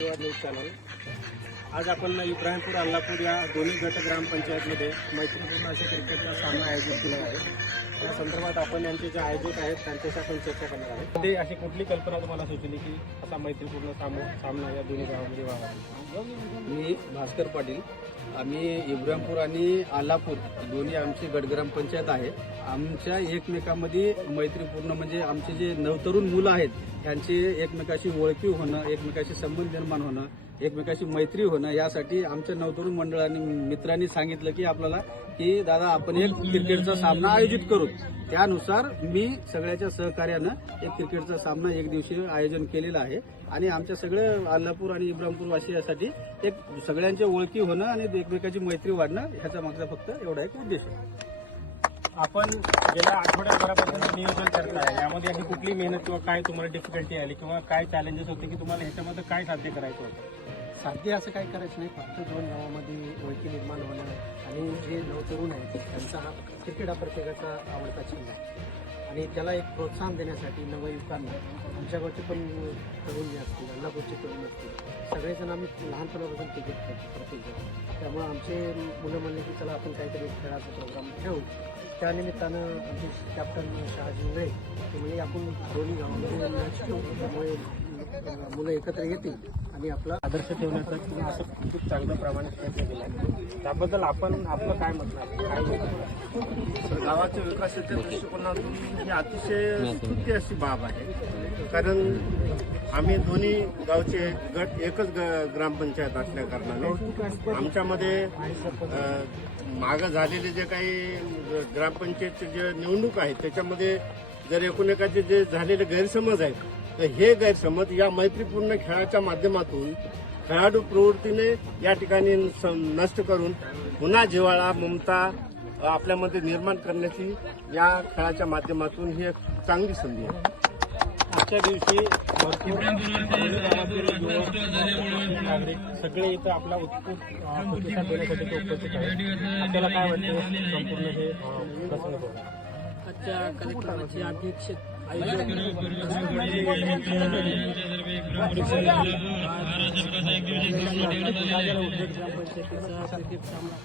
News channel. आज आपण इब्राहिमपूर अल्लापूर या दोन्ही गट ग्रामपंचायतमध्ये मैत्रीपूर्ण अशा क्रिकेटचा सामना आयोजित केला आहे। या संदर्भात आपण यांचे जे आयोजक आहेत त्यांच्याशी आपण चर्चा करणार आहोत। ते अशी कुठली कल्पना तुम्हाला सुचली की असा मैत्रीपूर्ण सामना या दोन्ही गावांमध्ये व्हावा? मी भास्कर पाटील। आम्ही इब्राहिमपूर आणि आलापूर दोन्ही आमची गट ग्रामपंचायत आहे। आमच्या एकमेकांमध्ये मैत्रीपूर्ण म्हणजे आमचे जे नवतरुण मुलं आहेत त्यांची एकमेकाशी ओळखी होणं, एकमेकाशी संबंध निर्माण होणं, एकमेकाशी मैत्री होणं, यासाठी आमच्या नवतरुण मंडळाने मित्रांनी सांगितलं की आपल्याला की दादा आपण एक क्रिकेटचा सामना आयोजित करू। त्यानुसार मी सगळ्याच्या सहकार्यानं एक क्रिकेटचा सामना एक दिवशी आयोजन केलेला आहे आणि आमच्या सगळे आल्लापूर आणि इब्राहिमपूर वासियांसाठी एक सगळ्यांच्या ओळखी होणं आणि एकमेकाची मैत्री वाढणं ह्याचा मागचा फक्त एवढा एक उद्देश आहे। आपण गेल्या आठवड्याभरापासून नियोजन करताय, यामध्ये अशी कुठली मेहनत किंवा काय तुम्हाला डिफिकल्टी आली किंवा काय चॅलेंजेस होते की तुम्हाला ह्याच्यामध्ये काय साध्य करायचं होतं? साध्य असं काही करायचं नाही, फक्त दोन गावामध्ये ओळखी निर्माण होणं आणि जे नवतरुण आहेत त्यांचा हा क्रिकेट हा प्रत्येकाचा आवडता छंद आहे आणि त्याला एक प्रोत्साहन देण्यासाठी नवयुवकांना आमच्याकडचे पण तरुण जे असतील, अल्लापूरचे तरुण असतील, सगळेजण आम्ही लहानपणापासून क्रिकेट खेळतो प्रत्येकजण। त्यामुळे आमचे मुलं म्हणले की चला आपण काहीतरी खेळाचा प्रोग्राम ठेवू। त्यानिमित्तानं आमचे कॅप्टन शहाजी रे ते म्हणजे आपण दोन्ही गावामध्ये मॅच ठेवू, त्यामुळे मुलं एकत्र येतील आणि आपला आदर्श ठेवण्याचा तुम्ही असं खूप चांगल्या प्रमाणे प्रयत्न केला आहे, त्याबद्दल आपण आपलं काय म्हणणार? काय गावाच्या विकासाच्या दृष्टिकोनातून ही अतिशय स्तुत्य अशी बाब आहे, कारण आम्ही दोन्ही गावचे गट एकच ग्रामपंचायत असल्या कारणाने आमच्यामध्ये मागं झालेले जे काही ग्रामपंचायतचे जे निवडणूक आहेत त्याच्यामध्ये जर एकूण-एकाचे जे झालेले गैरसमज आहेत तर हे गैरसमज या मैत्रीपूर्ण खेळाच्या माध्यमातून खेळाडू प्रवृत्तीने या ठिकाणी नष्ट करून पुन्हा जिव्हाळा ममता आपल्यामध्ये निर्माण करण्याची या खेळाच्या माध्यमातून ही एक चांगली संधी आहे। आजच्या दिवशी नागरिक सगळे इथं आपला प्रतिसाद देण्यासाठी ते उपस्थित आहेत। आपल्याला काय वाटतं संपूर्ण हे कसं होतं? आजच्या कार्यक्रमाचे अध्यक्ष ग्रामपंचायतीचा क्रिकेट सामना